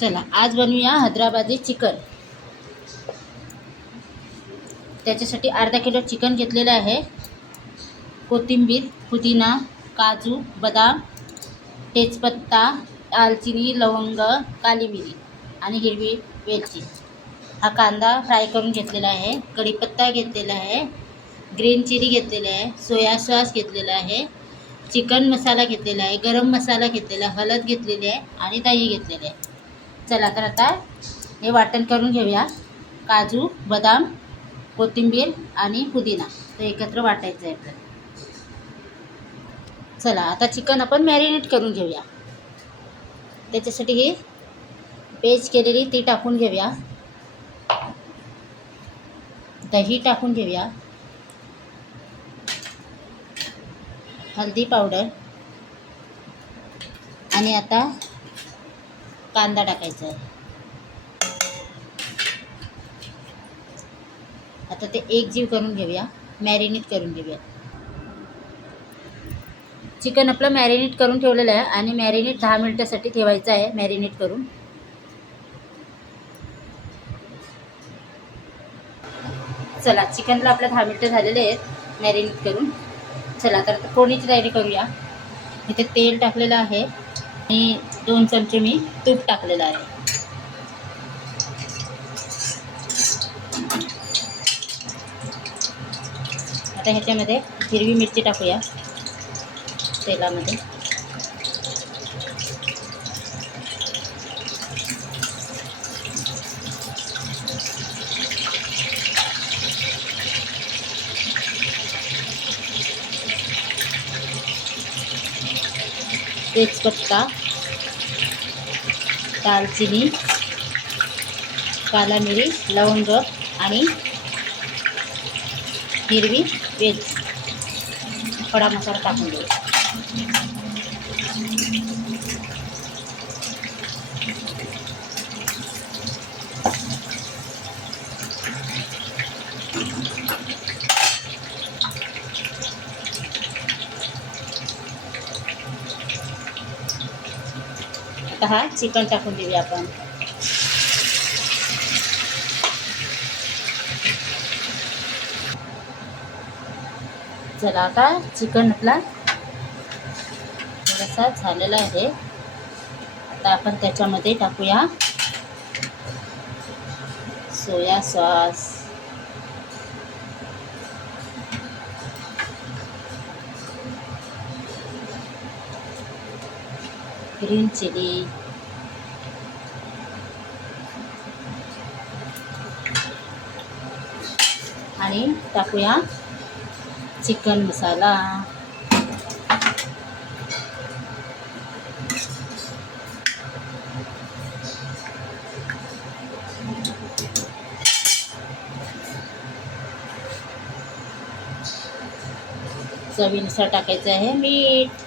चला आज बनवूया हैदराबादी चिकन। त्याच्यासाठी अर्धा किलो चिकन घेतलेलं आहे। कोथिंबीर, पुदिना, काजू, बदाम, तेजपत्ता, दालचिनी, लवंग, काली मिरी आणि हिरवी वेलची। हा कांदा फ्राय करून घेतलेला आहे। कढीपत्ता घेतलेला आहे, ग्रीन चिली घेतलेला आहे, सोया सॉस घेतलेला आहे, चिकन मसाला घेतलेला आहे, गरम मसाला घेतलेला आहे, हळद घेतलेली आहे आणि दही घेतलेले आहे। चला तर आता हे वाटण करून घेऊया। काजू, बदाम, कोथिंबीर आणि पुदिना ते एकत्र वाटायचं आहे आपल्याला। चला आता चिकन आपण मॅरिनेट करून घेऊया। त्याच्यासाठी ही पेस्ट केलेली ती टाकून घेऊया, दही टाकून घेऊया, हळदी पावडर आणि आता कांदा टाकायचा आहे। आता ते एकजीव करून घेऊया, मॅरिनेट करून घेऊया। चिकन आपलं मॅरिनेट करून ठेवलेलं आहे आणि मॅरिनेट 10 मिनिटासाठी ठेवायचं आहे मॅरिनेट करून। चला चिकनला आपल्या 10 मिनिटं झालेले आहेत मॅरिनेट करून। चला तर फोडणीची तयारी करूया। इथे तेल टाकलेलं आहे आणि 2 चमचे मी तूप टाकलेलं आहे। आता ह्याच्यामध्ये हिरवी मिरची टाकूया तेलामध्ये। तेजपत्ता, दालचिनी, काला मिरी, लवंग आणि हिरवी वेलची, खडा मसाला टाकून देऊ। आता हा चिकन टाकून देऊया आपण। चला आता चिकन आपला थोडासा झालेला आहे। आता आपण त्याच्यामध्ये टाकूया सोया सॉस, ग्रीन चिली, आणि टाकूया चिकन मसाला। चवीनुसार टाकायचं आहे मीठ।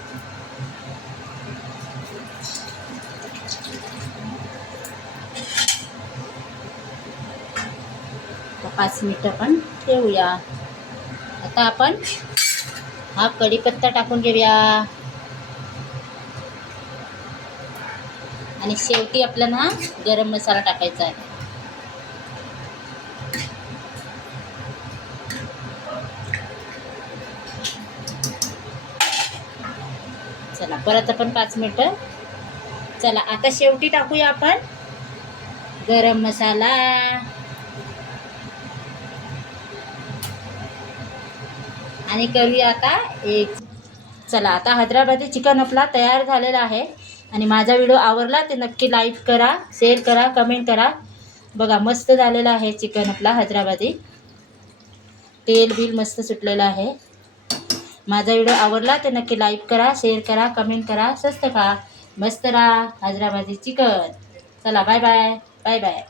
5 मिनिटं आपण ठेवूया। आता आपण हा कढीपत्ता टाकून घेऊया आणि शेवटी आपल्याला गरम मसाला टाकायचा आहे। चला परत आपण 5 मिनिटं। चला आता शेवटी टाकूया आपण गरम मसाला आणि करूया आता एक। चला आता हैदराबादी चिकन आपला तयार झालेला आहे आणि माझा व्हिडिओ आवडला ते नक्की लाईक करा, शेअर करा, कमेंट करा। बघा मस्त झालेला आहे चिकन आपला हैदराबादी, तेल बिल मस्त सुटलेलं आहे। माझा व्हिडिओ आवडला ते नक्की लाईक करा, शेअर करा, कमेंट करा। स्वस्त खा, मस्त राहा, हैदराबादी चिकन। चला बाय बाय, बाय बाय।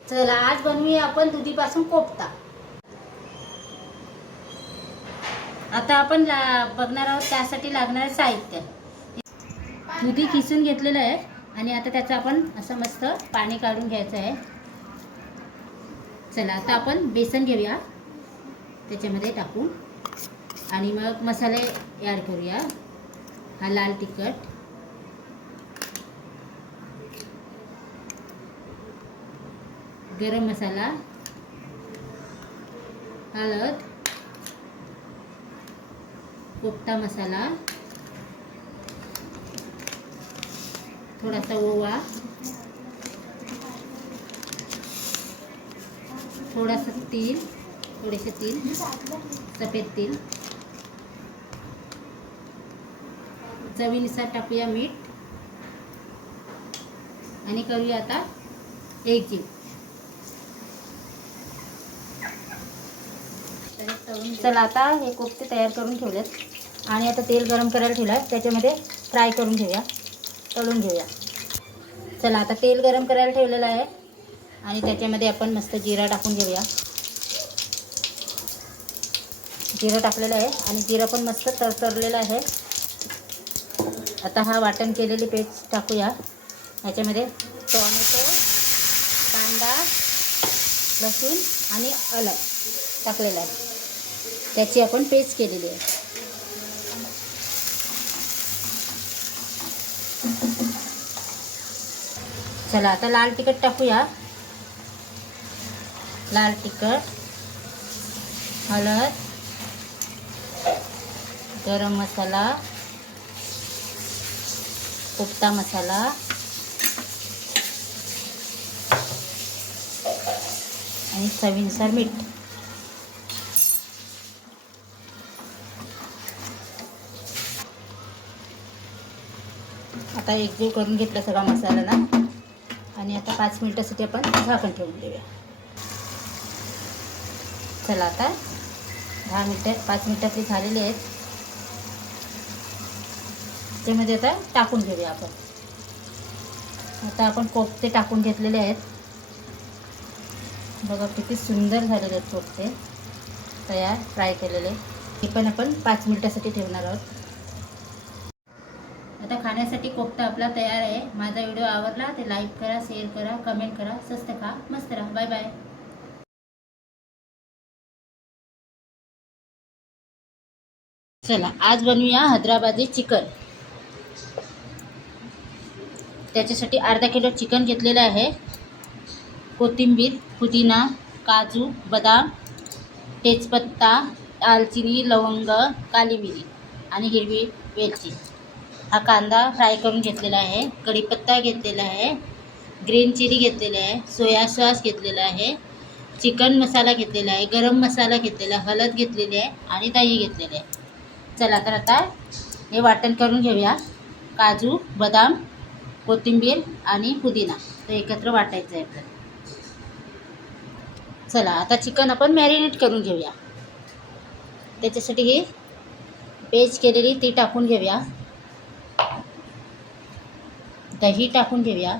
चला आज बनवूया आपण दुधीपासून कोफ्ता। आता आपण बघणार आहोत त्यासाठी लागणारे साहित्य। दुधी किसून घेतलेलं आहे आणि आता त्याचं आपण असं मस्त पाणी काढून घ्यायचं आहे। चला आता आपण बेसन घेऊया, त्याच्यामध्ये टाकू आणि मग मसाले ॲड करूया. हा लाल तिखट, गरम मसाला, हळद, कोफ्ता मसाला, थोडासा ओवा, थोडासा तेल, थोडेसे तेल, सफेद तेल, चवीनुसार टाकूया मीठ आणि करूया आता एकजीव. चला आता हे कोफ्ते तयार करून ठेवलेत आणि आता तेल गरम करायला ठेवलं आहे, त्याच्यामध्ये फ्राय करून घेऊया, तळून घेऊया. चला आता तेल गरम करायला ठेवलेलं आहे आणि त्याच्यामध्ये आपण मस्त जिरा टाकून घेऊया. जिरं टाकलेलं आहे आणि जिरं पण मस्त तरतरलेलं आहे. आता हा वाटण केलेली पेस्ट टाकूया. ह्याच्यामध्ये टोमॅटो, कांदा, लसूण आणि आलं टाकलेलं आहे, त्याची आपण पेस्ट केलेली आहे. चला आता लाल तिखट टाकूया. लाल तिखट, हळद, गरम मसाला, कोफ्ता मसाला, आणि चवीनुसार मीठ. आता एकजीव करून घेतला सगळा मसाला आणि आता 5 मिनिटासाठी आपण झाकण ठेवून देऊया. चला आता 5 मिनिटातली झालेले आहेत. त्यामध्ये आता टाकून घेऊया आपण. आता आपण कोफ्ते टाकून घेतलेले आहेत. बघा किती सुंदर झालेले आहेत कोफ्ते तयार, फ्राय केलेले. हे पण आपण 5 मिनिटासाठी ठेवणार आहोत. आता खाण्यासाठी कोफ्ता आपला तयार आहे. माझा व्हिडिओ आवडला ते लाईक करा, शेअर करा, कमेंट करा. स्वस्त खा, मस्त राहा. Bye bye. चला आज बनवूया हैदराबादी चिकन. त्याच्यासाठी अर्धा किलो चिकन घेतलेलं आहे. कोथिंबीर, पुदिना, काजू, बदाम, तेजपत्ता, दालचिनी, लवंग, काली मिरी आणि हिरवी वेलची. हा कांदा फ्राय करून घेतलेला आहे. कढीपत्ता घेतलेला आहे. ग्रीन चिली घेतलेला आहे. सोया सॉस घेतलेला आहे. चिकन मसाला घेतलेला आहे. गरम मसाला घेतलेला आहे. हळद घेतलेली आहे आणि दही घेतलेले आहे. चला तर आता हे वाटण करून घेऊया. काजू, बदाम, कोथिंबीर आणि पुदिना ते एकत्र वाटायचं आहे आपल्याला. चला आता चिकन आपण मॅरिनेट करून घेऊया. त्याच्यासाठी ही पेस्ट केलेली ती टाकून घेऊया. दही टाकून घेऊया.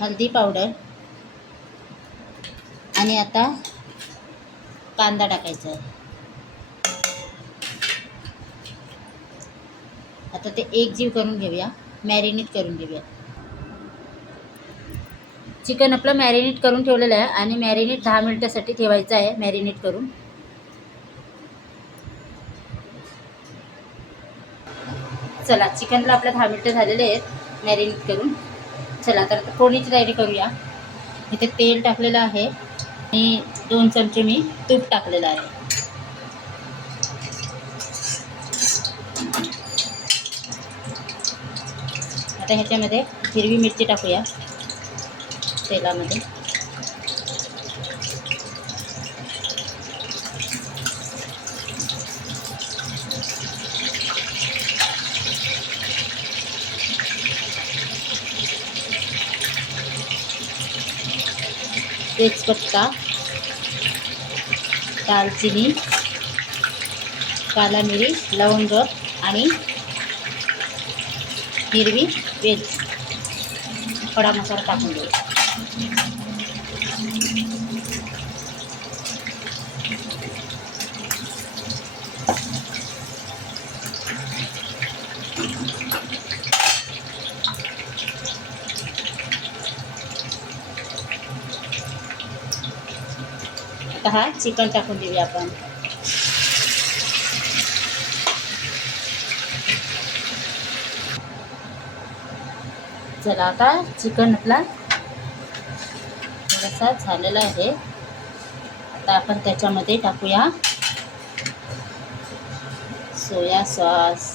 हळदी पावडर आणि आता कांदा टाकायचा आहे. आता ते एकजीव करून घेऊया, मॅरिनेट करून घेऊया. चिकन आपलं मॅरिनेट करून ठेवलेलं आहे आणि मॅरिनेट 10 मिनिटासाठी ठेवायचं आहे. मॅरिनेट करून चला चिकनला आपल्या 10 मिनिटं झालेले आहेत मॅरिनेट करून. चला तर फोडणीची तयारी करूया. इथे तेल टाकलेलं आहे आणि 2 चमचे मी तूप टाकलेलं आहे. आता ह्याच्यामध्ये हिरवी मिरची टाकूया तेलामध्ये. तेजपत्ता, दालचिनी, काला मिरी, लवंग आणि हिरवी वेलची, खडा मसाला टाकून देऊ. आता हा चिकन टाकून देऊया आपण. चला आता चिकन आपला थोडासा झालेला आहे. आता आपण त्याच्यामध्ये टाकूया सोया सॉस,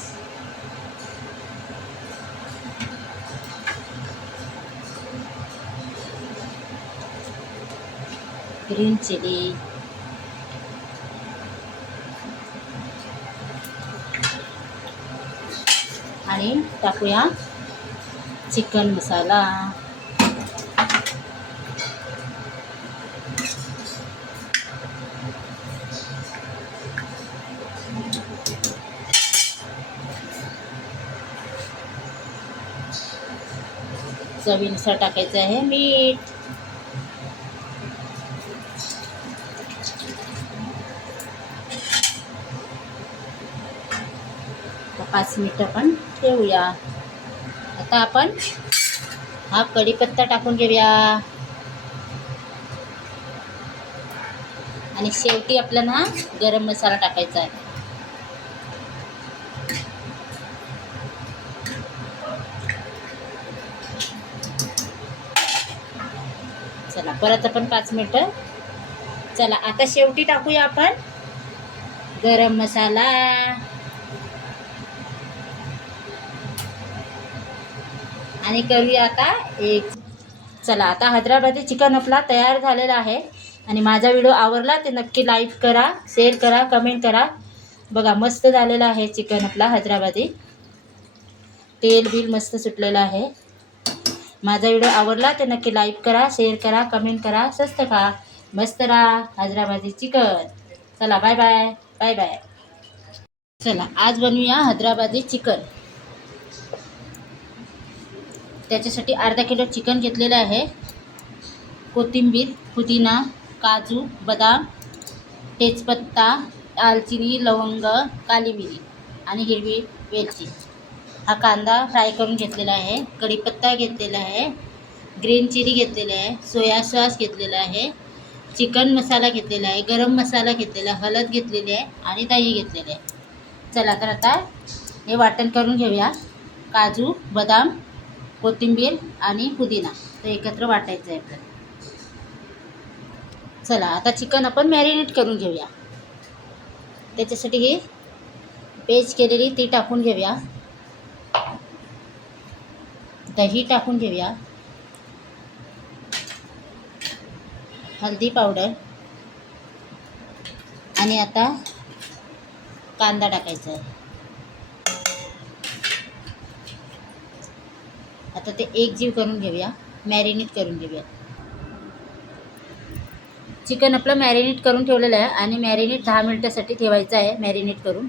ग्रीन चिली, आणि टाकूया चिकन मसाला. चवीनुसार टाकायचं आहे मीठ. 5 मिनिटं आपण ठेवूया. आता आपण हा कढीपत्ता टाकून घेऊया आणि शेवटी आपल्याला हा गरम मसाला टाकायचा आहे. चला परत आपण 5 मिनिटं. चला आता शेवटी टाकूया आपण गरम मसाला आणि करूया आता एक. चला आता हैदराबादी चिकन आपला तयार झालेला आहे. आणि माझा व्हिडिओ आवडला ते नक्की लाईक करा, शेअर करा, कमेंट करा. बघा मस्त झालेला आहे चिकन आपला हैदराबादी. तेल बिल मस्त सुटलेलं आहे. माझा व्हिडिओ आवडला ते नक्की लाईक करा, शेअर करा, कमेंट करा. स्वस्त खा, मस्त राहा. हैदराबादी चिकन. चला बाय बाय, बाय बाय. चला आज बनवूया हैदराबादी चिकन. त्याच्यासाठी अर्धा किलो चिकन घेतलेलं आहे. कोथिंबीर, पुदिना, काजू, बदाम, तेजपत्ता, दालचिनी, लवंग, काली मिरी आणि हिरवी वेलची. हा कांदा फ्राय करून घेतलेला आहे. कढीपत्ता घेतलेला आहे. ग्रीन चिली घेतलेला आहे. सोया सॉस घेतलेला आहे. चिकन मसाला घेतलेला आहे. गरम मसाला घेतलेला आहे. हळद घेतलेली आहे आणि दही घेतलेले आहे. चला तर आता हे वाटण करून घेऊया. काजू, बदाम, कोथिंबीर आणि पुदिना ते एकत्र वाटायचं आहे आपल्याला. चला आता चिकन आपण मॅरिनेट करून घेऊया. त्याच्यासाठी ही पेस्ट केलेली ती टाकून घेऊया. दही टाकून घेऊया. हळदी पावडर आणि आता कांदा टाकायचा आहे. आता ते एकजीव करून घेऊया, मॅरिनेट करून घेऊया. चिकन आपलं मॅरिनेट करून ठेवलेलं आहे आणि मॅरिनेट 10 मिनिटासाठी ठेवायचं आहे मॅरिनेट करून.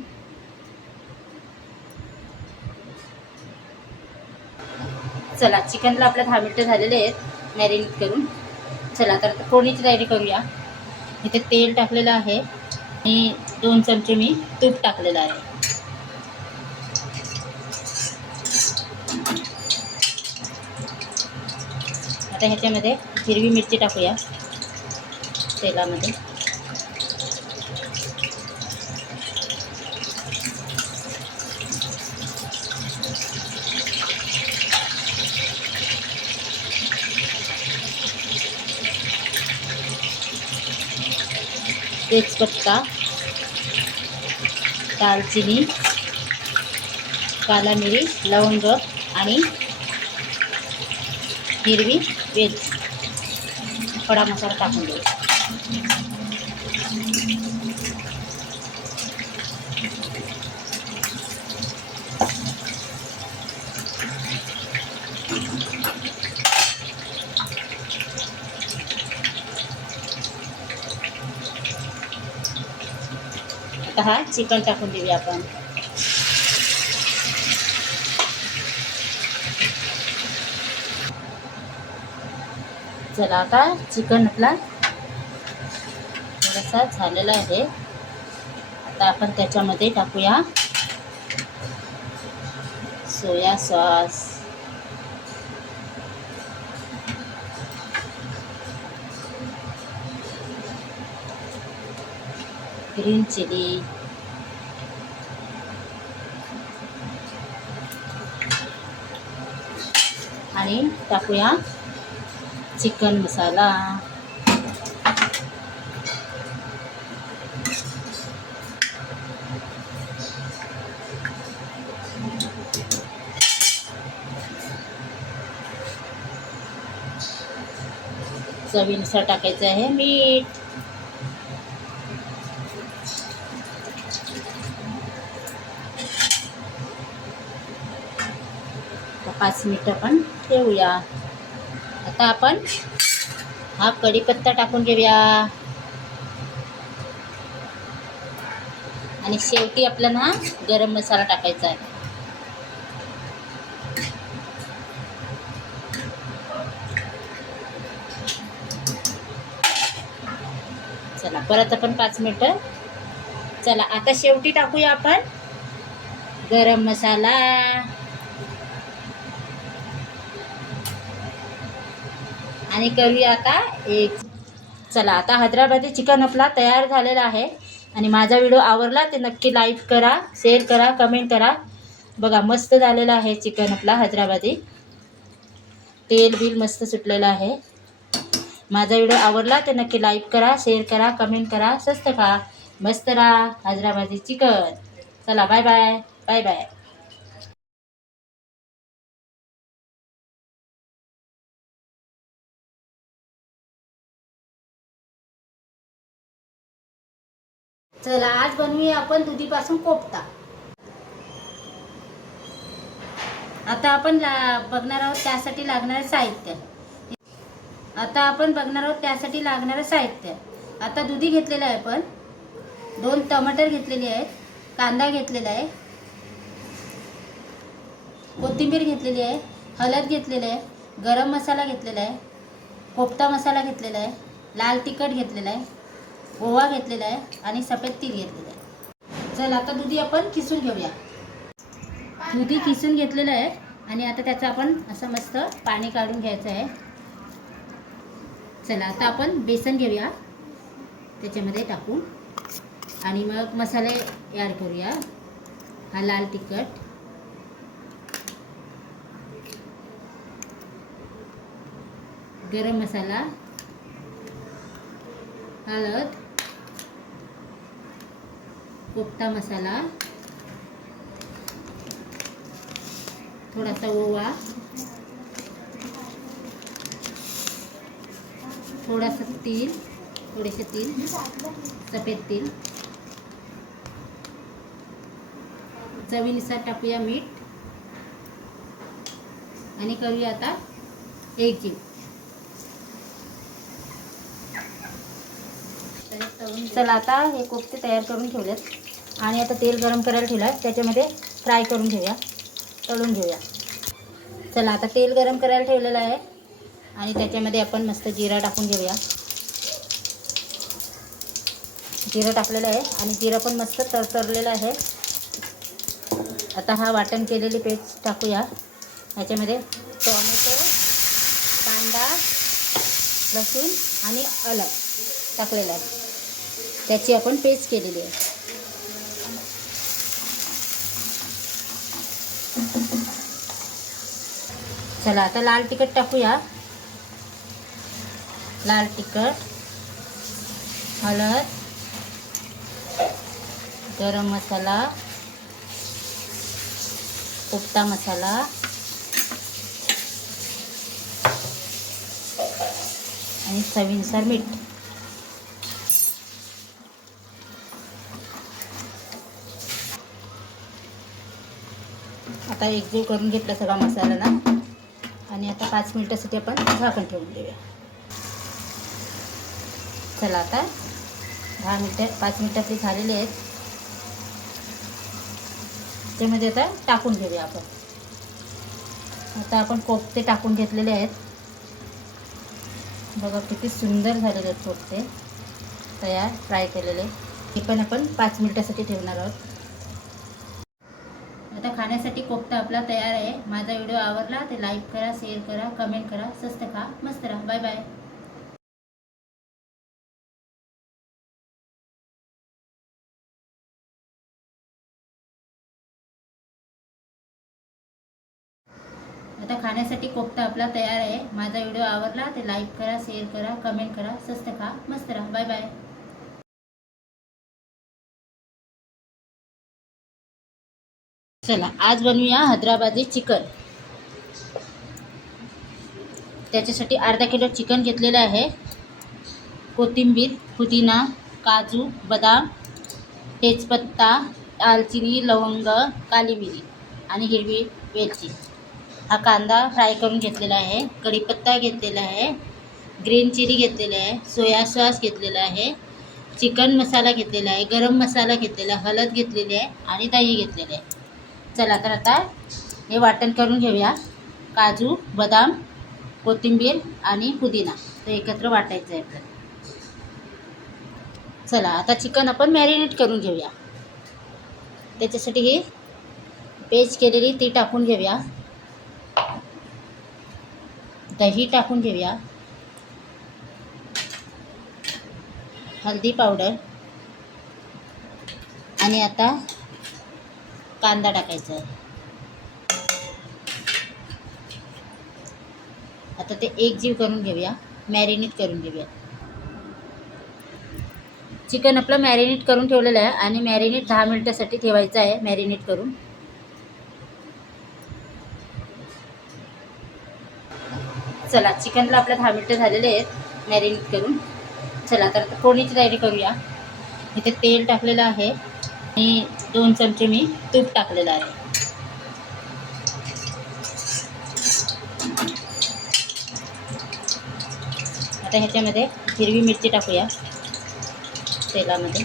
चला चिकनला आपल्या 10 मिनिटं झालेले आहेत मॅरिनेट करून. चला तर फोडणीची तयारी करूया. इथे तेल टाकलेलं आहे आणि 2 चमचे मी तूप टाकलेलं आहे. आता ह्याच्यामध्ये हिरवी मिरची टाकूया तेलामध्ये. तेजपत्ता, दालचिनी, काला मिरी, लवंग आणि हिरवी वेलची खडा मसाला टाकून देऊ. आता हा चिकन टाकून देऊया आपण. चला आता चिकन आपला थोडासा झालेला आहे. आता आपण त्याच्यामध्ये टाकूया सोया सॉस, ग्रीन चिली, आणि टाकूया चिकन मसाला, चवीनुसार टाकायचं आहे मीठ, आता 5 मिनिटं आपण ठेवूया. आता आपण हा कढीपत्ता टाकून घेऊया आणि शेवटी आपल्याला गरम मसाला टाकायचा आहे. चला परत आपण 5 मिनिटं. चला आता शेवटी टाकूया आपण गरम मसाला आणि करूया आता एक. चला आता हैदराबादी चिकन आपला तयार झालेला आहे. आणि माझा व्हिडिओ आवडला ते नक्की लाईक करा, शेअर करा, कमेंट करा. बघा मस्त झालेला आहे चिकन आपला हैदराबादी. तेल बिल मस्त सुटलेलं आहे. माझा व्हिडिओ आवडला ते नक्की लाईक करा, शेअर करा, कमेंट करा. स्वस्त खा, मस्त राहा, हैदराबादी चिकन. चला बाय बाय, बाय बाय. चला आज बनवूया आपण दुधीपासून कोफ्ता. आता आपण बघणार आहोत त्यासाठी लागणारे साहित्य. आता दुधी घेतलेलं आहे आपण, 2 टमाटर घेतलेली आहेत, कांदा घेतलेला आहे, कोथिंबीर घेतलेली आहे, हळद घेतलेलं आहे, गरम मसाला घेतलेला आहे, कोफ्ता मसाला घेतलेला आहे, लाल तिखट घेतलेला आहे, ओवा घेतलेला आहे आणि सफेद तीळ घेतलेलं आहे. चल आता दुधी आपण किसून घेऊया. दुधी किसून घेतलेलं आहे आणि आता त्याचं आपण असं मस्त पाणी काढून घ्यायचं आहे. चला आता आपण बेसन घेऊया, त्याच्यामध्ये टाकून आणि मग मसाले ॲड करूया. हा लाल तिखट, गरम मसाला, हळद, कोफ्ता मसाला, थोडासा ओवा, थोडेसे तीळ, सफेद तीळ, चवीनुसार टाकूया मीठ आणि करूया आता एकजीव. चला आता हे कोफ्ते तयार करून ठेवलेत आणि आता तेल गरम करायला ठेवलं आहे, त्याच्यामध्ये फ्राय करून घेऊया, तळून घेऊया. चला आता तेल गरम करायला ठेवलेलं आहे आणि त्याच्यामध्ये आपण मस्त जिरा टाकून घेऊया. जिरं टाकलेलं आहे आणि जिरं पण मस्त तरतरलेलं आहे. आता हा वाटण केलेली पेस्ट टाकूया. ह्याच्यामध्ये टोमॅटो, कांदा, लसूण आणि आलं टाकलेलं आहे, त्याची आपण पेस्ट केलेली आहे. चला आता लाल तिखट टाकूया. लाल तिखट, हळद, गरम मसाला, कोफ्ता मसाला आणि चवीनुसार मीठ. आता एकजीव करून घेतला सगळा मसाला ना आणि आता 5 मिनिटासाठी आपण झाकण ठेवून देऊया. चला आता 5 मिनिटं आपली झालेली आहेत. त्यामध्ये आता टाकून घेऊया आपण. आता आपण कोफ्ते टाकून घेतलेले आहेत. बघा किती सुंदर झालेले आहेत कोफ्ते तयार, फ्राय केलेले. हे पण आपण 5 मिनिटासाठी ठेवणार आहोत. आता खाण्यासाठी कोफ्ता आपला तयार आहे. माझा व्हिडिओ आवडला ते लाईक करा, शेअर करा, कमेंट करा. स्वस्त खा, मस्त राहा. Bye bye. आता खाण्यासाठी कोफ्ता आपला तयार आहे. माझा व्हिडिओ आवडला तर लाईक करा, शेअर करा, कमेंट करा. स्वस्त खा, मस्त राहा. Bye bye. चला आज बनवूया हैदराबादी चिकन. त्याच्यासाठी अर्धा किलो चिकन घेतलेलं आहे. कोथिंबीर, पुदिना, काजू, बदाम, तेजपत्ता, दालचिनी, लवंग, काली मिरी आणि हिरवी वेलची. हा कांदा फ्राय करून घेतलेला आहे. कढीपत्ता घेतलेला आहे. ग्रीन चिली घेतलेला आहे. सोया सॉस घेतलेला आहे. चिकन मसाला घेतलेला आहे. गरम मसाला घेतलेला आहे. हळद घेतलेली आहे आणि दही घेतलेले आहे. चला तर आता हे वाटण करून घेऊया. काजू, बदाम, कोथिंबीर आणि पुदिना ते एकत्र वाटायचं आहे आपल्याला. चला आता चिकन आपण मॅरिनेट करून घेऊया. त्याच्यासाठी ही पेस्ट केलेली ती टाकून घेऊया. दही टाकून घेऊया. हळदी पावडर आणि आता कांदा टाकायचा आहे. आता ते एकजीव करून घेऊया. मॅरिनेट करून घेऊया. चिकन आपलं मॅरिनेट करून ठेवलेलं आहे आणि मॅरिनेट 10 मिनिटासाठी ठेवायचं आहे. मॅरिनेट करून चला चिकनला आपलं 10 मिनिटं झालेले आहेत मॅरिनेट करून. चला तर फोडणीची तयारी करूया. इथे तेल टाकलेलं आहे आणि 2 चमचे मी तूप टाकलेलं आहे. आता ह्याच्यामध्ये हिरवी मिरची टाकूया तेलामध्ये.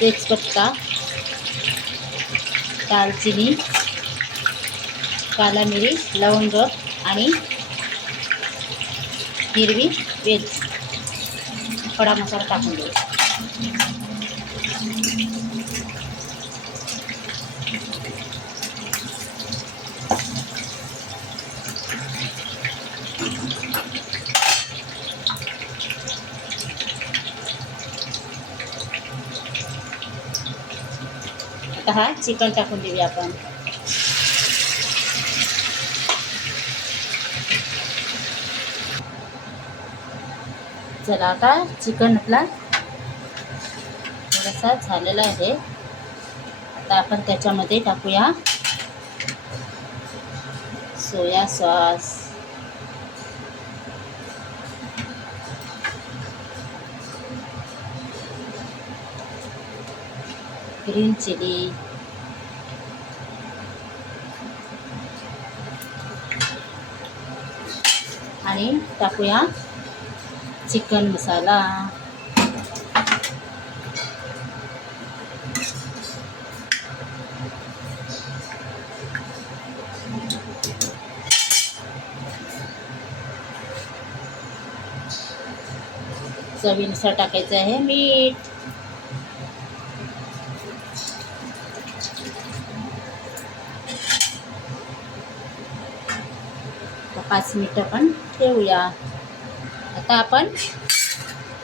तेजपत्ता, दालचिनी, काला मिरी, लवंग आणि हिरवी वेलची खडा मसाला टाकून देऊ. आता हा चिकन टाकून देऊया आपण. चला आता चिकन आपला थोडासा झालेला आहे. आता आपण त्याच्यामध्ये टाकूया सोया सॉस, ग्रीन चिली, आणि टाकूया चिकन मसाला. चवीनुसार टाकायचं आहे मीठ. 5 मिनिटं पण ठेवूया. आता आपण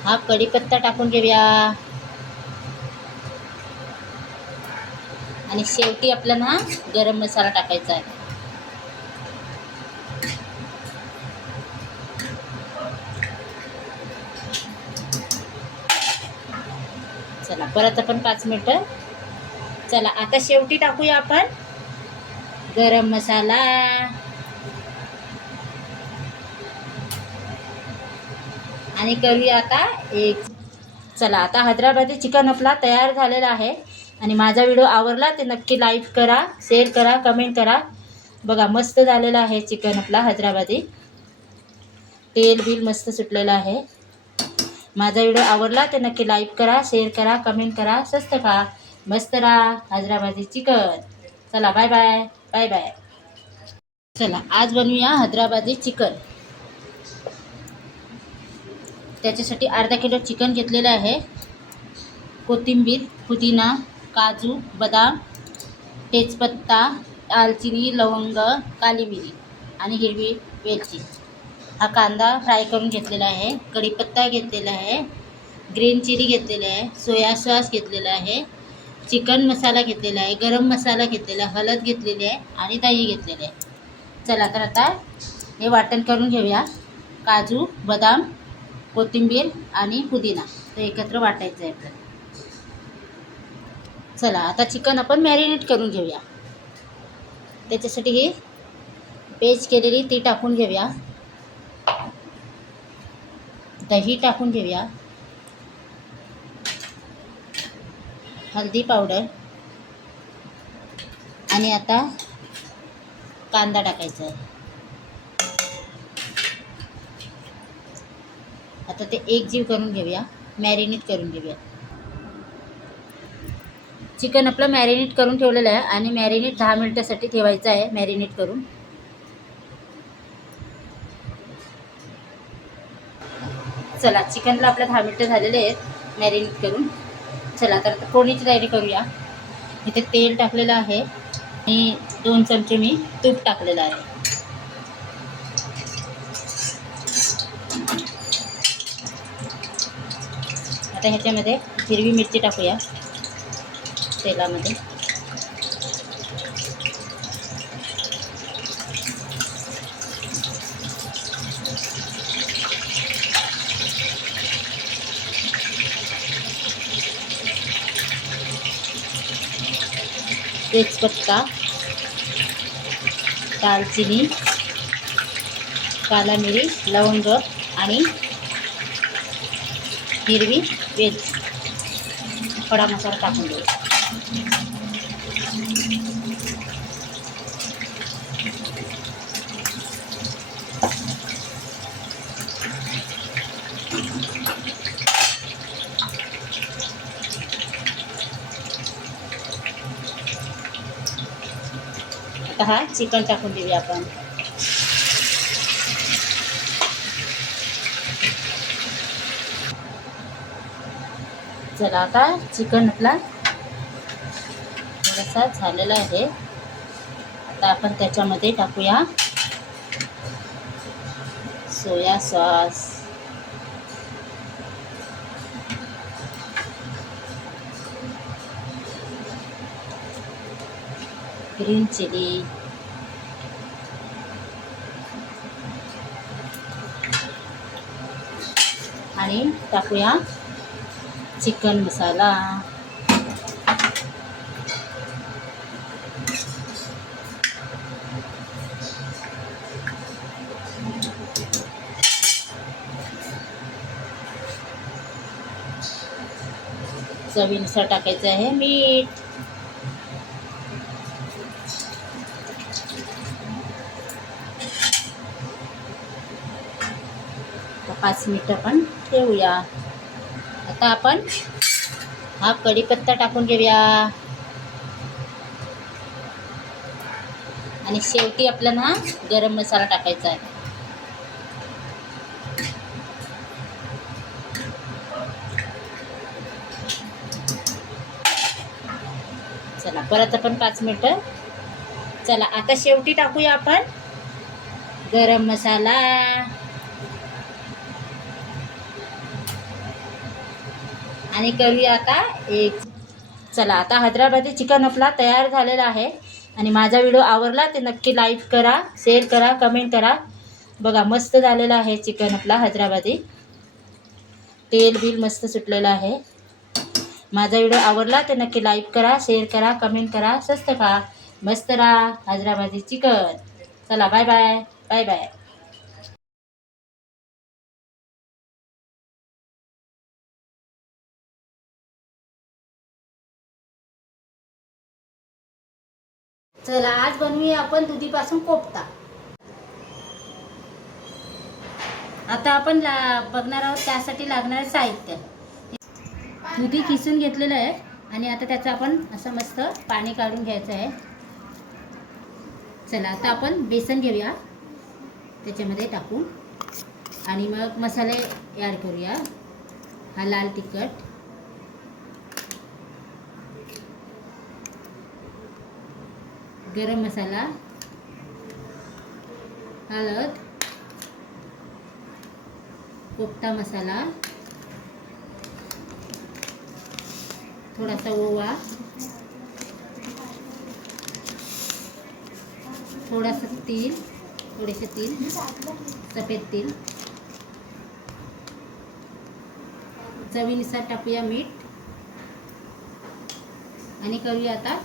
हा कढीपत्ता टाकून घेऊया आणि शेवटी आपल्याला गरम मसाला टाकायचा आहे. चला परत आपण 5 मिनिटं. चला आता शेवटी टाकूया आपण गरम मसाला आणि करूया आता एक. चला आता हैदराबादी चिकन आपला तयार झालेला आहे. आणि माझा व्हिडिओ आवडला तर नक्की लाईक करा, शेअर करा, कमेंट करा. बघा मस्त झालेला आहे चिकन आपला हैदराबादी. तेल बिल मस्त सुटलेलं आहे. माझा व्हिडिओ आवडला तर नक्की लाईक करा, शेअर करा, कमेंट करा. स्वस्त खा, मस्त राहा. हैदराबादी चिकन. चला बाय बाय. Bye bye. चला आज बनवूया हैदराबादी चिकन. त्याच्यासाठी अर्धा किलो चिकन घेतलेलं आहे. कोथिंबीर, पुदिना, काजू, बदाम, तेजपत्ता, दालचिनी, लवंग, काली मिरी आणि हिरवी वेलची. हा कांदा फ्राय करून घेतलेला आहे, कढीपत्ता घेतलेला आहे, ग्रीन चिली घेतलेला आहे, सोया सॉस घेतलेला आहे, चिकन मसाला घेतलेला आहे, गरम मसाला घेतलेला आहे, हळद घेतलेली आहे आणि दही घेतलेले आहे. चला तर आता हे वाटण करून घेऊया. काजू, बदाम, कोथिंबीर आणि पुदिना ते एकत्र वाटायचं आहे आपल्याला. चला आता चिकन आपण मॅरिनेट करून घेऊया. त्याच्यासाठी ही पेस्ट केलेली ती टाकून घेऊया. दही टाकून घेऊया, हळदी पावडर आणि आता कांदा टाकायचा आहे. आता ते एकजीव करून घेऊया, मॅरिनेट करून घेऊया. चिकन आपलं मॅरिनेट करून ठेवलेलं आहे आणि मॅरिनेट 10 मिनिटासाठी ठेवायचं आहे मॅरिनेट करून. चला चिकनला आपल्या 10 मिनिटं झालेले आहेत मॅरिनेट करून. चला तर फोडणीची तयारी करूया. इथे तेल टाकलेलं आहे आणि 2 चमचे मी तूप टाकलेलं आहे. आता ह्याच्यामध्ये हिरवी मिरची टाकूया तेलामध्ये. तेजपत्ता, दालचिनी, काला मिरी, लवंग आणि हिरवी वेलची, खडा मसाला टाकून देऊ. आता हा चिकन टाकून देऊया आपण. चला आता चिकन आपला थोडासा झालेला आहे. आता आपण त्याच्यामध्ये टाकूया सोया सॉस, ग्रीन चिली, आणि टाकूया चिकन मसाला. चवीनुसार टाकायचं आहे मीठ. आता 5 मिनिटं आपण ठेवूया. आता आपण हा कढीपत्ता टाकून घेऊया आणि शेवटी आपल्याला गरम मसाला टाकायचा आहे. चला परत आपण 5 मिनिटं. चला आता शेवटी टाकूया आपण गरम मसाला आणि करूया आता एक. चला आता हैदराबादी चिकन आपला तयार झालेला आहे. आणि माझा व्हिडिओ आवडला ते नक्की लाईक करा, शेअर करा, कमेंट करा. बघा मस्त झालेला आहे चिकन आपला हैदराबादी. तेल बिल मस्त सुटलेलं आहे. माझा व्हिडिओ आवडला ते नक्की लाईक करा, शेअर करा, कमेंट करा. स्वस्त खा, मस्त राहा, हैदराबादी चिकन. चला बाय बाय, बाय बाय. चला आज बनवूया आपण दुधीपासून कोफ्ता. आता आपण बघणार आहोत त्यासाठी लागणारे साहित्य. दुधी किसून घेतलेलं आहे आणि आता त्याचं आपण असं मस्त पाणी काढून घ्यायचं आहे. चला आता आपण बेसन घेऊया, त्याच्यामध्ये टाकून आणि मग मसाले ॲड करूया. हा लाल तिखट, गरम मसाला, हळद, कोफ्ता मसाला, थोडासा ओवा, थोडासा तेल, थोडेसे तेल, सफेद तेल, चवीनुसार टाकूया मीठ आणि करूया आता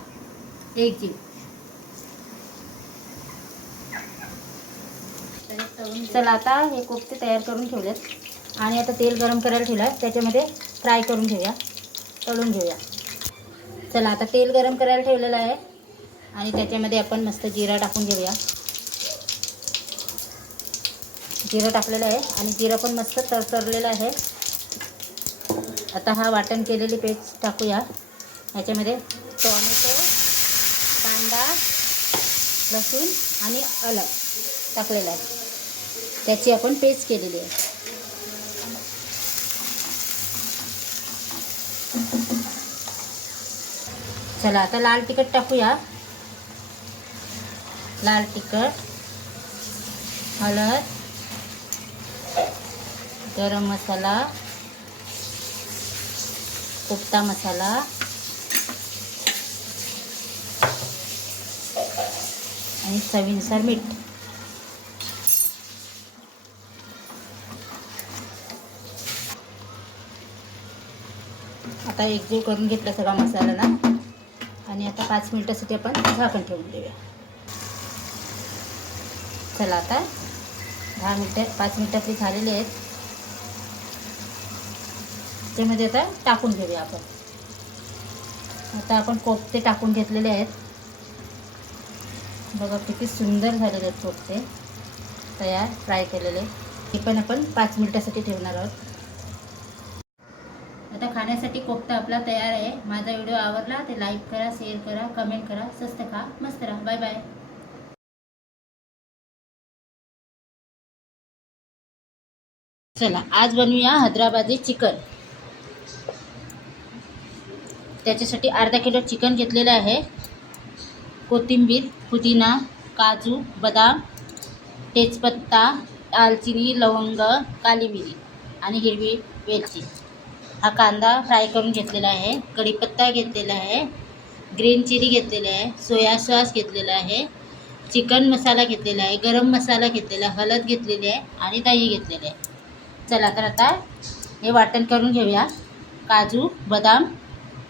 एकजीव. चला आता हे कोफ्ते तयार करून ठेवलेत आणि आता तेल गरम करायला ठेवलं आहे, त्याच्यामध्ये फ्राय करून घेऊया, तळून घेऊया. चला आता तेल गरम करायला ठेवलेलं आहे आणि त्याच्यामध्ये आपण मस्त जिरा टाकून घेऊया. जिरं टाकलेलं आहे आणि जिरं पण मस्त तरतरलेलं आहे. आता हा वाटण केलेली पेस्ट टाकूया. ह्याच्यामध्ये टोमॅटो, कांदा, लसूण आणि आलं टाकलेलं आहे. त्याची आपण पेस्ट केलेली आहे. चला आता लाल तिखट टाकूया. लाल तिखट, हळद, गरम मसाला, कोफ्ता मसाला, आणि चवीनुसार मीठ. आता एकजीव करून घेतला सगळा मसाला ना, आणि आता 5 मिनिटासाठी आपण झाकण ठेवून देऊया. चला आता 5 मिनिटातली झालेली आहेत. त्यामध्ये आता टाकून घेऊया आपण. आता आपण कोफ्ते टाकून घेतलेले आहेत. बघा किती सुंदर झालेले आहेत कोफ्ते तयार, फ्राय केलेले. हे पण आपण 5 मिनिटासाठी ठेवणार आहोत. आता खाण्यासाठी कोफ्ता आपला तयार आहे. माझा व्हिडिओ आवडला ते लाईक करा, शेअर करा, कमेंट करा. स्वस्त खा, मस्त राहा. Bye bye. चला आज बनवूया हैदराबादी चिकन. त्याच्यासाठी अर्धा किलो चिकन घेतलेलं आहे. कोथिंबीर, पुदिना, काजू, बदाम, तेजपत्ता, दालचिनी, लवंग, काली मिरी आणि हिरवी वेलची. हा कांदा फ्राय करून घेतलेला आहे. कढीपत्ता घेतलेला आहे. ग्रीन चिली घेतलेला आहे. सोया सॉस घेतलेला आहे. चिकन मसाला घेतलेला आहे. गरम मसाला घेतलेला आहे. हळद घेतलेली आहे आणि दही घेतलेले आहे. चला तर आता हे वाटण करून घेऊया. काजू, बदाम,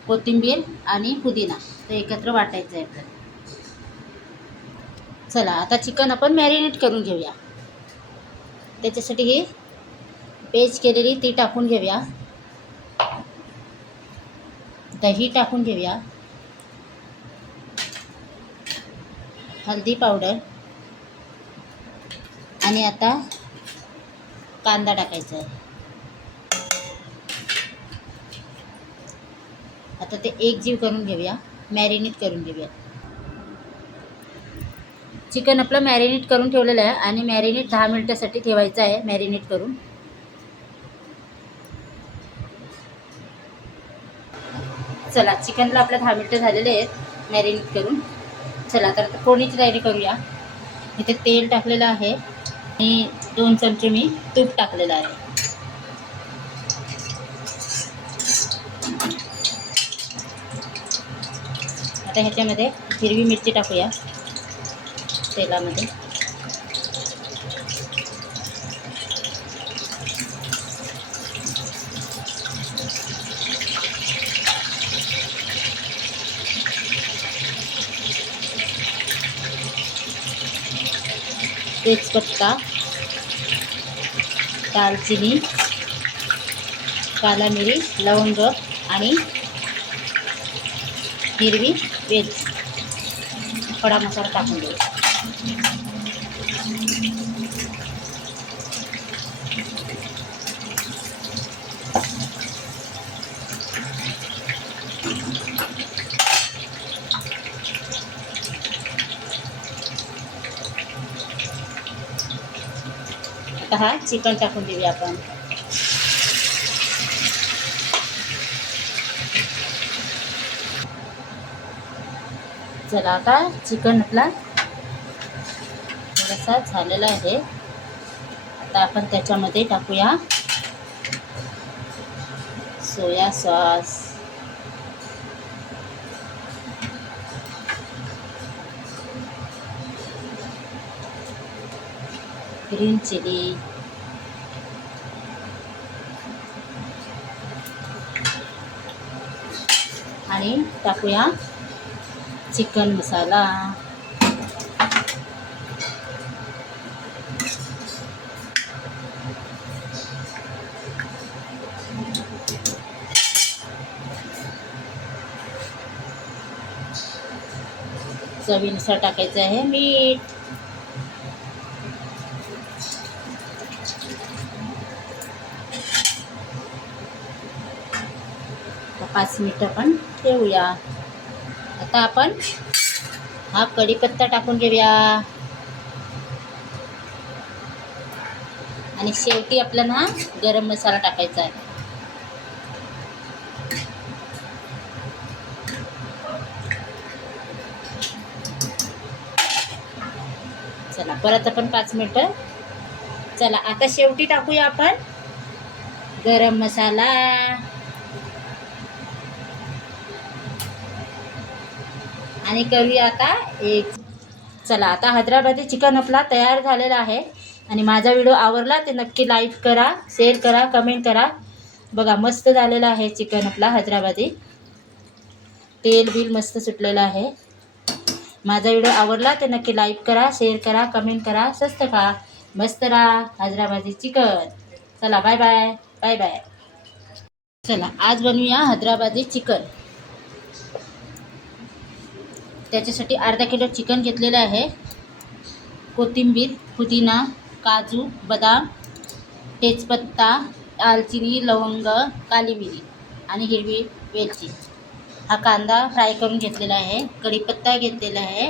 कोथिंबीर आणि पुदिना ते एकत्र वाटायचं आहे आपल्याला. चला आता चिकन आपण मॅरिनेट करून घेऊया. त्याच्यासाठी ही पेस्ट केलेली ती टाकून घेऊया. दही टाकून घेऊया. हळदी पावडर आणि आता कांदा टाकायचा आहे. आता ते एकजीव करून घेऊया, मॅरिनेट करून घेऊया. चिकन आपलं मॅरिनेट करून ठेवलेलं आहे आणि मॅरिनेट 10 मिनिटासाठी ठेवायचं आहे. मॅरिनेट करून चला चिकनला आपल्या 10 मिनिटं झालेले आहेत मॅरिनेट करून. चला तर फोडणीची तयारी करूया. इथे तेल टाकलेलं आहे आणि 2 चमचे मी तूप टाकलेलं आहे. आता ह्याच्यामध्ये हिरवी मिरची टाकूया तेलामध्ये. तेजपत्ता, दालचिनी, काला मिरी, लवंग आणि हिरवी वेलची, खडा मसाला टाकून देऊ. आता हा चिकन टाकून देऊया आपण. चला आता चिकन आपला थोडासा झालेला आहे. आता आपण त्याच्यामध्ये टाकूया सोया सॉस, ग्रीन चिली, आणि टाकूया चिकन मसाला. चवीनुसार टाकायचं आहे मीठ. आता 5 मिनिटं आपण ठेवूया. आता आपण हा कढीपत्ता टाकून घेऊया आणि शेवटी आपल्याला हा गरम मसाला टाकायचा आहे. चला परत आपण 5 मिनिटं. चला आता शेवटी टाकूया आपण गरम मसाला आणि करूया आता एक. चला आता हैदराबादी चिकन आपला तयार झालेला आहे. आणि माझा व्हिडिओ आवडला ते नक्की लाईक करा, शेअर करा, कमेंट करा. बघा मस्त झालेला आहे चिकन आपला हैदराबादी. तेल बिल मस्त सुटलेलं आहे. माझा व्हिडिओ आवडला ते नक्की लाईक करा, शेअर करा, कमेंट करा. स्वस्त खा, मस्त राहा, हैदराबादी चिकन. चला बाय बाय बाय बाय. चला आज बनवूया हैदराबादी चिकन. त्याच्यासाठी अर्धा किलो चिकन घेतलेलं आहे. कोथिंबीर, पुदिना, काजू, बदाम, तेजपत्ता, दालचिनी, लवंग, काली मिरी आणि हिरवी वेलची. हा कांदा फ्राय करून घेतलेला आहे. कढीपत्ता घेतलेला आहे.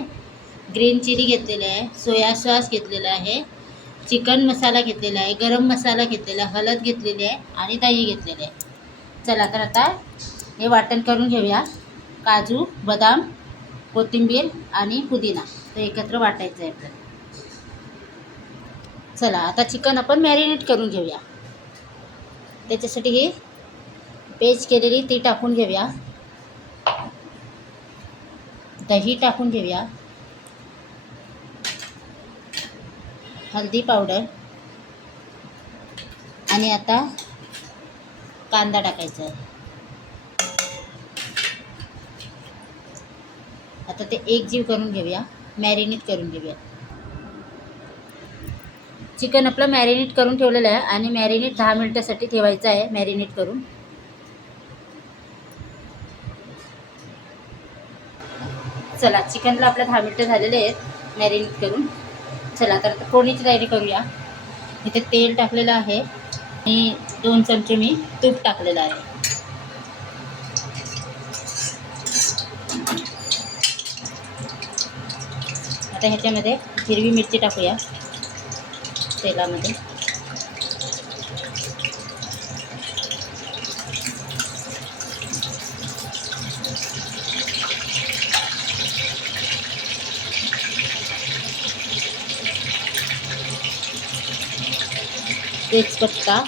ग्रीन चिली घेतलेला आहे. सोया सॉस घेतलेला आहे. चिकन मसाला घेतलेला आहे. गरम मसाला घेतलेला आहे. हळद घेतलेली आहे आणि दही घेतलेले आहे. चला तर आता हे वाटण करून घेऊया. काजू, बदाम, कोथिंबीर आणि पुदिना ते एकत्र वाटायचं आहे आपल्याला. चला आता चिकन आपण मॅरिनेट करून घेऊया. त्याच्यासाठी ही पेस्ट केलेली ती टाकून घेऊया. दही टाकून घेऊया. हळदी पावडर आणि आता कांदा टाकायचा आहे. आता ते एकजीव करून घेऊया, मॅरिनेट करून घेऊया. चिकन आपलं मॅरिनेट करून ठेवलेलं आहे आणि मॅरिनेट 10 मिनिटासाठी ठेवायचं आहे. मॅरिनेट करून चला चिकनला आपल्या 10 मिनिटं झालेले आहेत मॅरिनेट करून. चला तर फोडणीची तयारी करूया. इथे तेल टाकलेलं आहे आणि 2 चमचे मी तूप टाकलेलं आहे. आता ह्याच्यामध्ये हिरवी मिरची टाकूया तेलामध्ये. तेजपत्ता,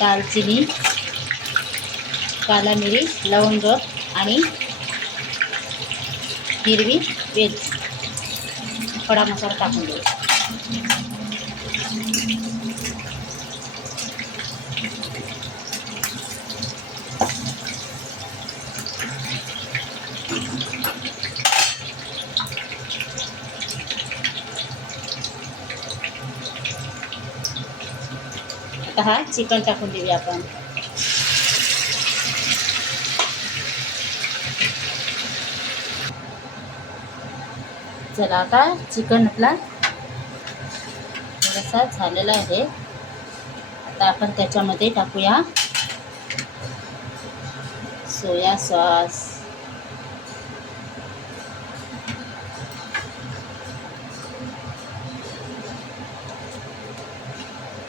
दालचिनी, काला मिरी, लवंग आणि हिरवी वेलची खडा मसाला टाकून देऊ. आता हा चिकन टाकून देऊया आपण. चला आता चिकन आपला थोडासा झालेला आहे. आता आपण त्याच्यामध्ये टाकूया सोया सॉस,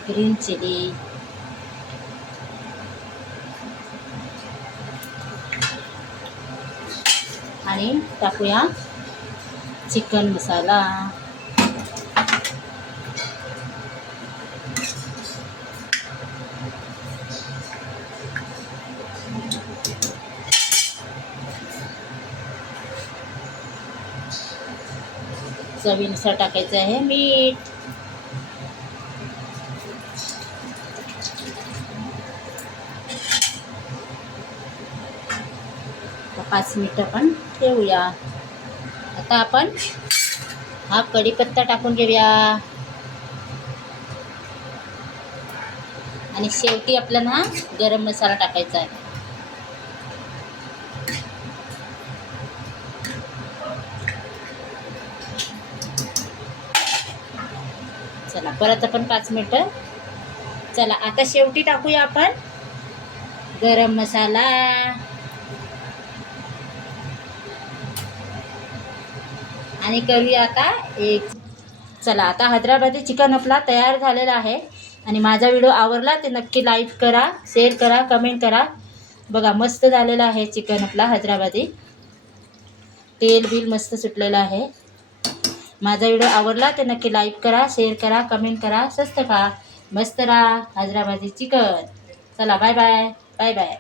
ग्रीन चिली, आणि टाकूया चिकन मसाला. चवीनुसार टाकायचं आहे मीठ. 5 मिनिटं आपण ठेवूया. आता आपण हा कढीपत्ता टाकून घेऊया आणि शेवटी आपल्याला गरम मसाला टाकायचा आहे. चला परत आपण 5 मिनिटं. चला आता शेवटी टाकूया आपण गरम मसाला आणि करूया आता एक. चला आता हैदराबादी चिकन आपला तयार झालेला आहे. आणि माझा व्हिडिओ आवडला ते नक्की लाईक करा, शेअर करा, कमेंट करा. बघा मस्त झालेला आहे चिकन आपला हैदराबादी. तेल बिल मस्त सुटलेलं आहे. माझा व्हिडिओ आवडला ते नक्की लाईक करा, शेअर करा, कमेंट करा. स्वस्त खा, मस्त राहा. हैदराबादी चिकन. चला बाय बाय. Bye bye.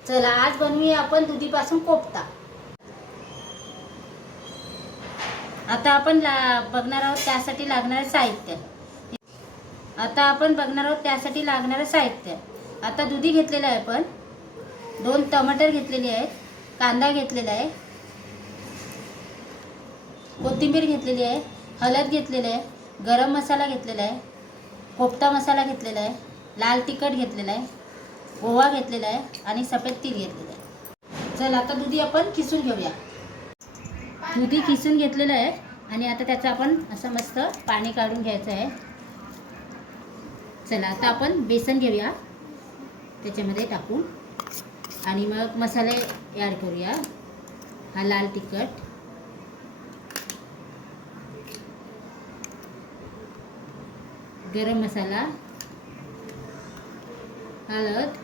चला आज बनवूया आपण दुधीपासून कोफ्ता. आता आपण बघणार आहोत त्यासाठी लागणारे साहित्य. आता दुधी घेतलेलं आहे आपण. 2 टमाटर घेतलेले आहेत. कांदा घेतलेला आहे. कोथिंबीर घेतलेली आहे. हळद घेतलेली आहे. गरम मसाला घेतलेला आहे. कोफ्ता मसाला घेतलेला आहे. लाल तिखट घेतलेला आहे. ओवा घेतलेला आहे आणि सफेद तीळ घेतलेलं आहे. चल आता दुधी आपण किसून घेऊया. दुधी किसून घेतलेलं आहे आणि आता त्याचं आपण असं मस्त पाणी काढून घ्यायचं आहे. चला आता आपण बेसन घेऊया त्याच्यामध्ये टाकून आणि मग मसाले ॲड करूया. हा लाल तिखट, गरम मसाला, हळद,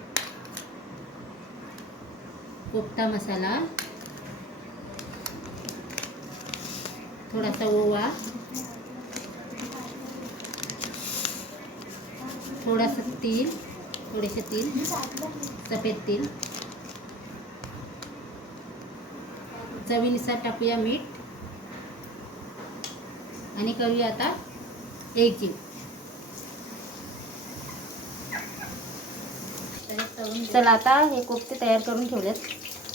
कोफ्ता मसाला, थोडासा ओवा, थोडेसे तीळ, सफेद तीळ, चवीनुसार टाकूया मीठ आणि करूया आता एकजीव. चला आता हे कोफ्ते तयार करून ठेवलेत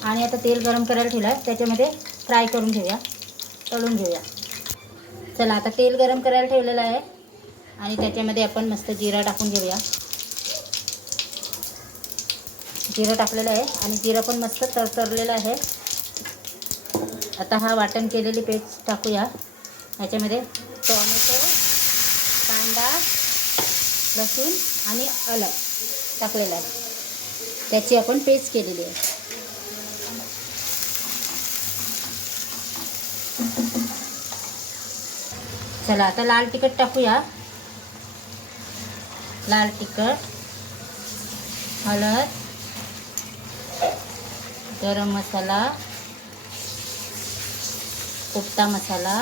आणि आता तेल गरम करायला ठेवलं आहे. त्याच्यामध्ये फ्राय करून घेऊया, तळून घेऊया. चला आता तेल गरम करायला ठेवलेलं आहे आणि त्याच्यामध्ये आपण मस्त जिरा टाकून घेऊया. जिरं टाकलेलं आहे आणि जिरं पण मस्त तरतरलेलं आहे. आता हा वाटण केलेली पेस्ट टाकूया. याच्यामध्ये टोमॅटो, कांदा, लसूण आणि आलं टाकलेलं आहे. त्याची आपण पेस्ट केलेली आहे. चला आता लाल तिखट टाकूया. लाल तिखट, हळद, गरम मसाला, कोफ्ता मसाला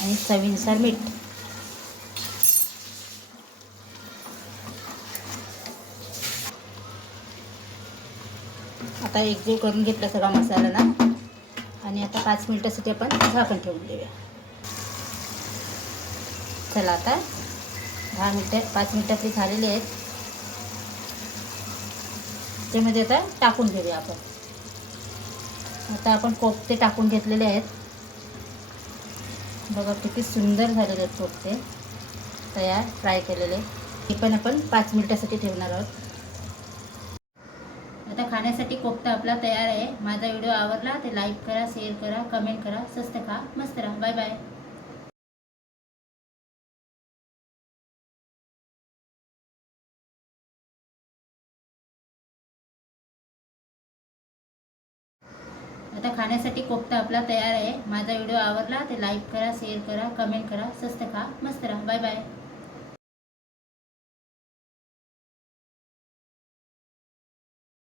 आणि चवीनुसार मीठ. आता एकजीव करून घेतला सगळा मसाला ना आणि आता 5 मिनिटासाठी आपण झाकण ठेवून देऊया. चला आता 5 मिनिटं आपली झालेली आहेत. त्यामध्ये आता टाकून घेऊया आपण. आता आपण कोफ्ते टाकून घेतलेले आहेत. बघा किती सुंदर झालेले आहेत कोफ्ते तयार, फ्राय केलेले. हे पण आपण 5 मिनिटासाठी ठेवणार आहोत. आता खाण्यासाठी कोफ्ता आपला तयार आहे. माझा व्हिडिओ आवडला ते लाईक करा, शेअर करा, कमेंट करा. स्वस्त खा, मस्त राहा. Bye bye. आता खाण्यासाठी कोफ्ता आपला तयार आहे. माझा व्हिडिओ आवडला ते लाईक करा, शेअर करा, कमेंट करा. स्वस्त खा, मस्त राहा. Bye bye.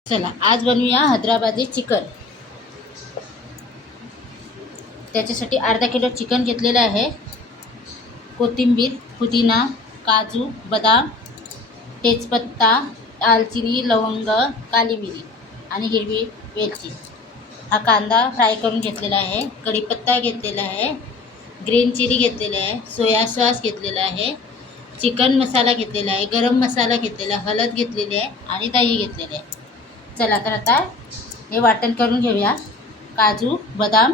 चला आज बनवूया हैदराबादी चिकन. त्याच्यासाठी अर्धा किलो चिकन घेतलेलं आहे. कोथिंबीर, पुदिना, काजू, बदाम, तेजपत्ता, दालचिनी, लवंग, काली मिरी आणि हिरवी वेलची. हा कांदा फ्राय करून घेतलेला आहे. कढीपत्ता घेतलेला आहे. ग्रीन चिली घेतलेला आहे. सोया सॉस घेतलेला आहे. चिकन मसाला घेतलेला आहे. गरम मसाला घेतलेला आहे. हळद घेतलेली आहे आणि दही घेतलेले आहे. चला तर आता हे वाटण करून घेऊया. काजू, बदाम,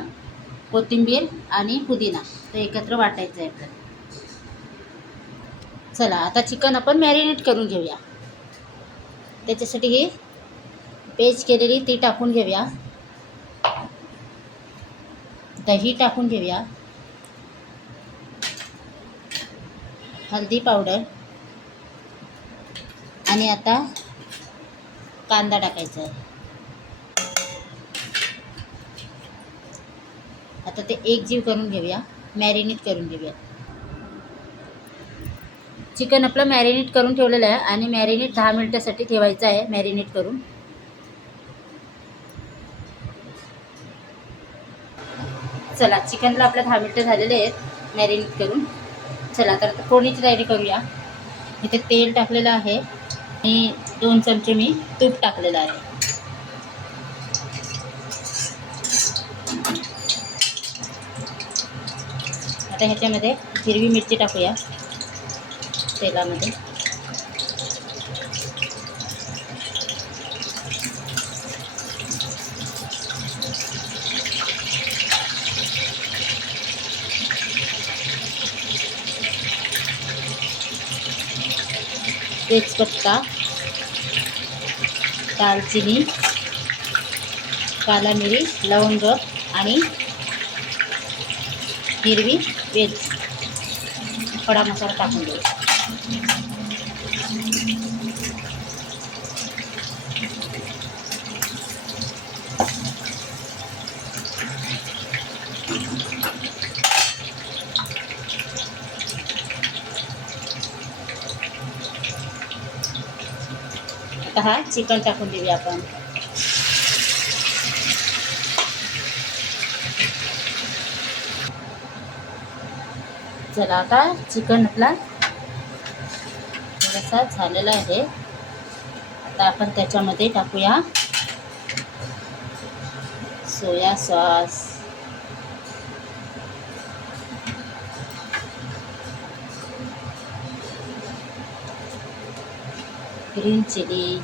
कोथिंबीर आणि पुदिना ते एकत्र वाटायचं आहे आपल्याला. चला आता चिकन आपण मॅरिनेट करून घेऊया. त्याच्यासाठी ही पेस्ट केलेली ती टाकून घेऊया. दही टाकून घेऊया. हळदी पावडर आणि आता कांदा टाकायचा आहे. आता ते एकजीव करून घेऊया. मॅरिनेट करून घेऊया. चिकन आपलं मॅरिनेट करून ठेवलेलं आहे आणि मॅरिनेट 10 मिनिटासाठी ठेवायचं आहे. मॅरिनेट करून चला चिकनला आपल्या 10 मिनिटं झालेले आहेत मॅरिनेट करून. चला तर फोडणीची तयारी करूया. इथे तेल टाकलेलं आहे आणि 2 चमचे मी तूप टाकलेलं आहे. आता ह्याच्यामध्ये हिरवी मिरची टाकूया तेलामध्ये. तेजपत्ता, दालचिनी, काला मिरी, लवंग आणि हिरवी वेलची खडा मसाला टाकून देऊ. आता हा चिकन टाकून देऊया आपण. चला आता चिकन आपला थोडासा झालेला आहे. आता आपण त्याच्यामध्ये टाकूया सोया सॉस, ग्रीन चिली,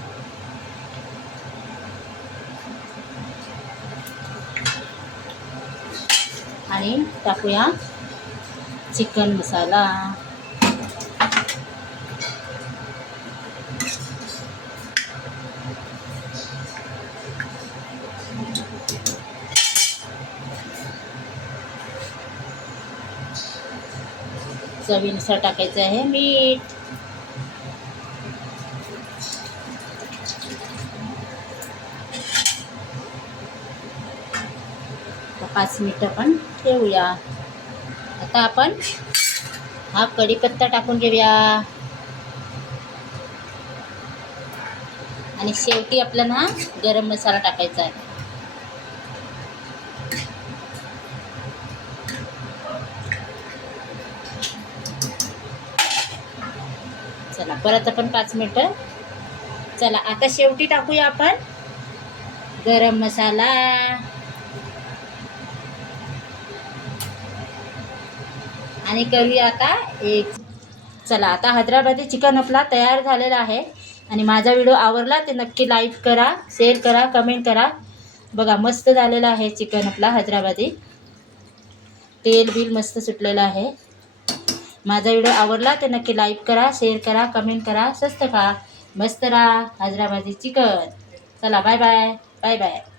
आणि टाकूया चिकन मसाला. चवीनुसार टाकायचं आहे मीठ. 5 मिनिटं पण ठेवूया. आता आपण हा कढीपत्ता टाकून घेऊया आणि शेवटी आपल्याला गरम मसाला टाकायचा आहे. चला परत आपण 5 मिनिटं. चला आता शेवटी टाकूया आपण गरम मसाला आणि करूया आता एक. चला आता हैदराबादी चिकन आपला तयार झालेला आहे. आणि माझा व्हिडिओ आवडला ते नक्की लाईक करा, शेअर करा, कमेंट करा. बघा मस्त झालेला आहे चिकन आपला हैदराबादी. तेल बिल मस्त सुटलेलं आहे. माझा व्हिडिओ आवडला ते नक्की लाईक करा, शेअर करा, कमेंट करा. स्वस्त खा, मस्त राहा. हैदराबादी चिकन. चला बाय बाय बाय बाय.